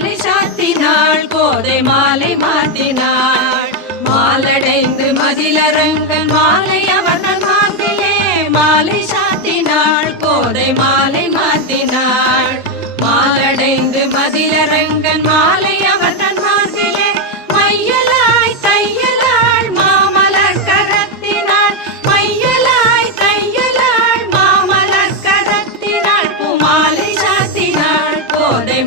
மாலை சாத்தினாள் கோதை மாலை மாத்தினாள் மாலடைந்து மதிலரங்கன் மாலை அவன் மார்பிலே மாலை சாத்தினாள் கோதை மாலை மாத்தினாள் மாலடைந்து மதிலரங்கன் மாலை அவன் மார்பிலே மையலாய் தையலாள் மாமலர் கரத்தினாள் மையலாய் தையலாள் மாமலர் கரத்தினாள் பூமாலை சாத்தினாள் கோதை